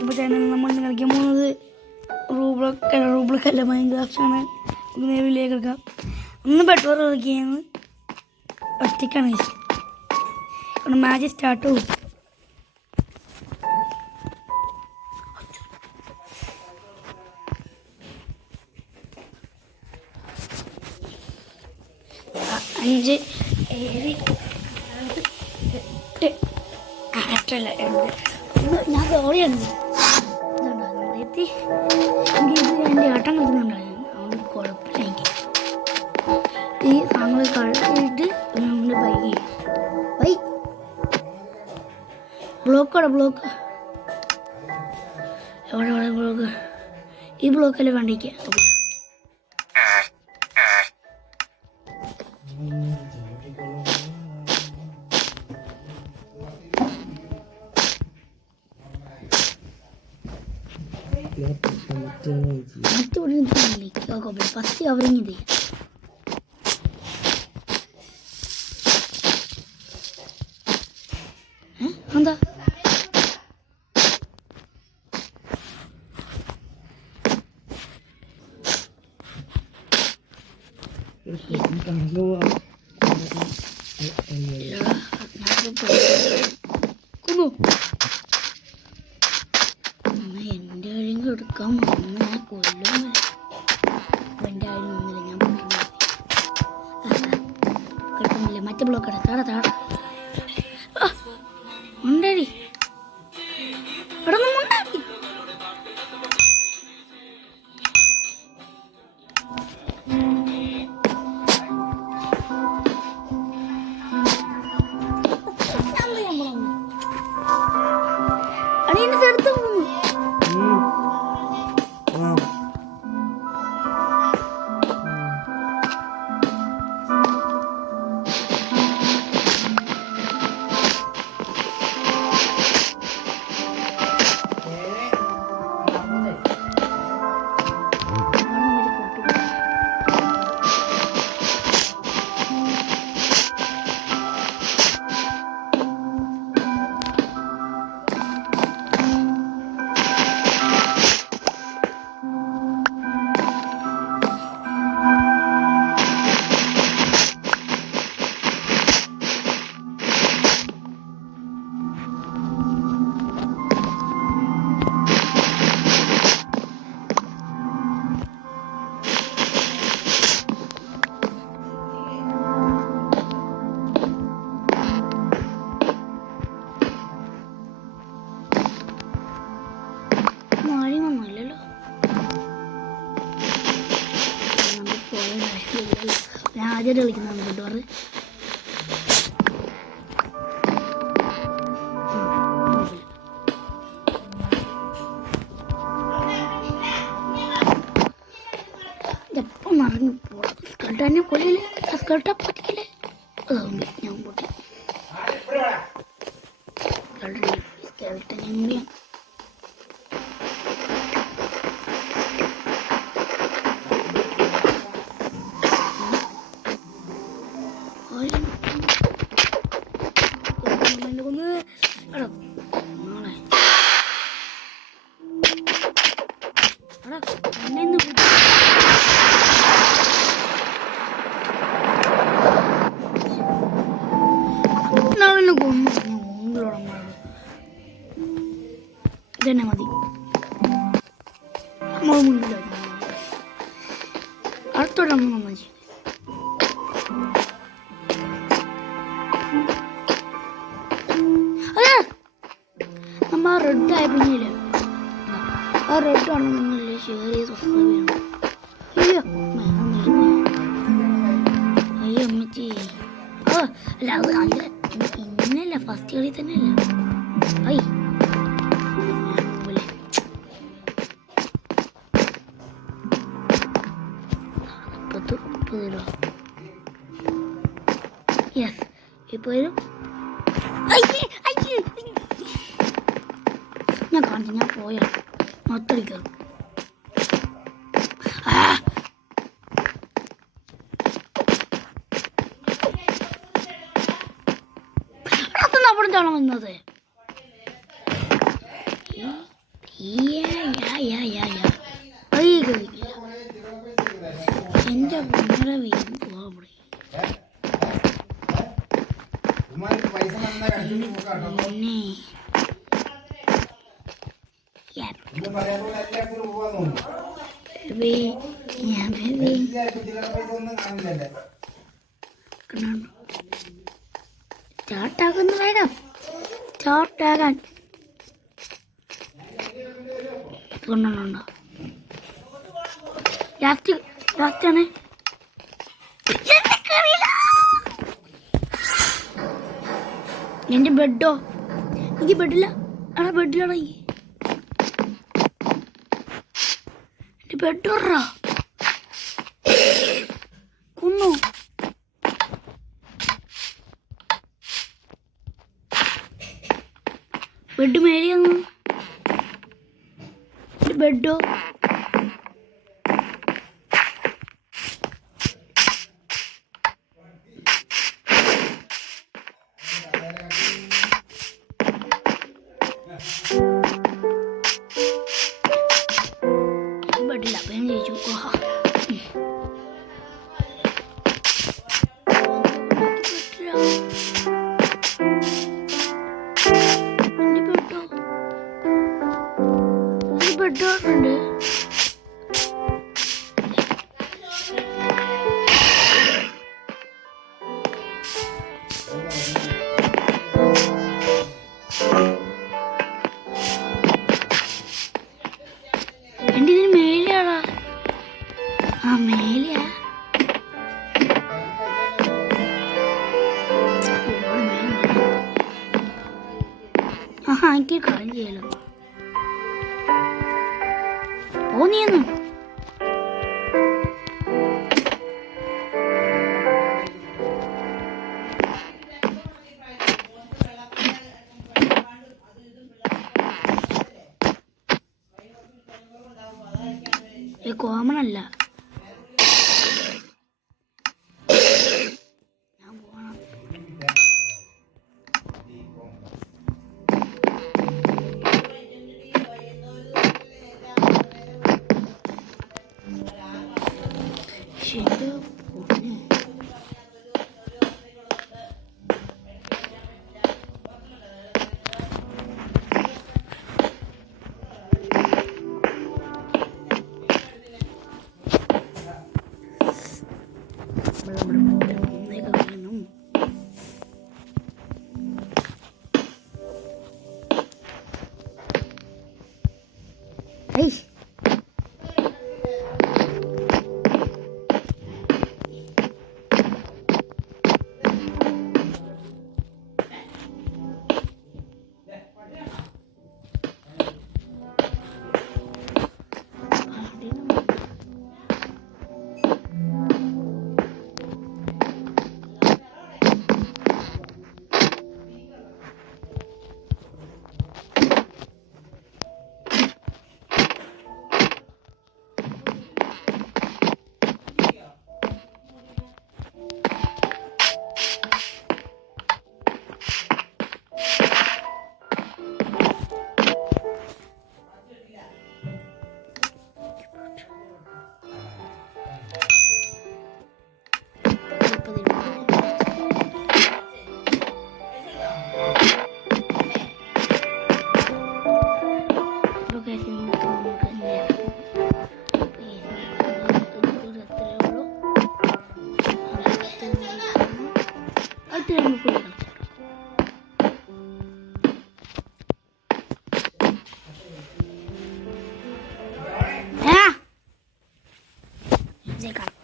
ഇപ്പോൾ ചാനൽ നമ്മൾ കളിക്കാൻ പോകുന്നത് റൂബ്ലോക്കല്ല മൈൻക്രാഫ്റ്റാണ്. നേവിലേക്ക് എടുക്കാം. ഒന്ന് ബെറ്റർ കളിക്കുകയാണ് ഒറ്റയ്ക്കാണ് കാരണം മാച്ച് സ്റ്റാർട്ട് പോകും. അഞ്ച് ഏഴ് എട്ട് ആറ്റല്ല ഞാൻ ഓടിയാണ് എത്തി. എനിക്ക് എൻ്റെ ആട്ടം കളിക്കുന്നുണ്ടായിരുന്നു. അതുകൊണ്ട് കുഴപ്പമില്ല. എനിക്ക് ഈ സാധനങ്ങൾ കളിച്ചിട്ട് നമ്മുടെ ബൈക്ക് ബ്ലോക്ക് എവിടെ ബ്ലോക്ക് ഈ ബ്ലോക്കല്ലേ വണ്ടിക്ക് ഫസ്റ്റ് കവറിങ് ഇത് എന്താ എൻ്റെ കഴിയും എടുക്കാൻ വന്ന് ഞാൻ കൊല്ലും. എൻ്റെ കാര്യം ഒന്നുമില്ല, ഞാൻ കിട്ടുന്നില്ല. മറ്റേ ബ്ലോക്ക് താഴെ ഉണ്ടായി അവിടെ ഉണ്ടാക്കി. അണിയൻ്റെ അടുത്ത് പോകുന്നു. ഞാൻ ആദ്യമായിട്ട് കളിക്കുന്നതാണ് കൂട്ടുകാർ. എപ്പം മറന്നു പോവാ. സ്കൾട്ട് തന്നെ കൊല്ലില്ലേ, ആ സ്കൾട്ടാ പൊട്ടിക്കില്ലേ. അതുകൊണ്ട് ഞാൻ പൊട്ടി സ്കൾട്ട് ഞാൻ ഇതന്നെ മതി. നമ്മൾ മുന്നിലായിരുന്നു. അടുത്തോടെ നമ്മൾ നന്നായി അതെ നമ്മ റെഡ് ആയ പിന്നില്ലേ ആ റെഡ് ആണ് നിങ്ങളല്ലേ ഷെയർ ചെയ്ത് അയ്യോ അയ്യോ അമ്മച്ചി. അല്ല അത് അല്ല ഇങ്ങനെയല്ല, ഫസ്റ്റ് കളി തന്നെയല്ല. ഐ യെസ് ഇപ്പോൾ ഞാൻ കാണിച്ചു. ഞാൻ പോയാ ഒത്തടിക്കാം. അവിടെ വന്നത് എന്റെ കുഞ്ഞിനെ വീണ്ടും പോവാൻ ചാട്ടാക്കുന്ന വേണം ചാട്ടാകാൻ കൊണ്ടുണ്ടോ ലാസ്റ്റാണ് എന്റെ ബെഡോ എനിക്ക് ബെഡില്ല അവിടെ ബെഡിലാണോ എന്റെ ബെഡോറാ കൊന്നു ബെഡ് മേലെയാണ് ബെഡോ ബെഡില്ല അപ്പൊ ഞാൻ ചോദിച്ചു ബെഡോറുണ്ട് എന്റെ ഇതിന് മേലെയാടാ ആ മേലെയാ ആഹാ എനിക്ക് കാര്യം ചെയ്യലോ പോന്നിയെന്നു കോമൺ അല്ല ഞാൻ പോണം ശരി Hey. Zegar.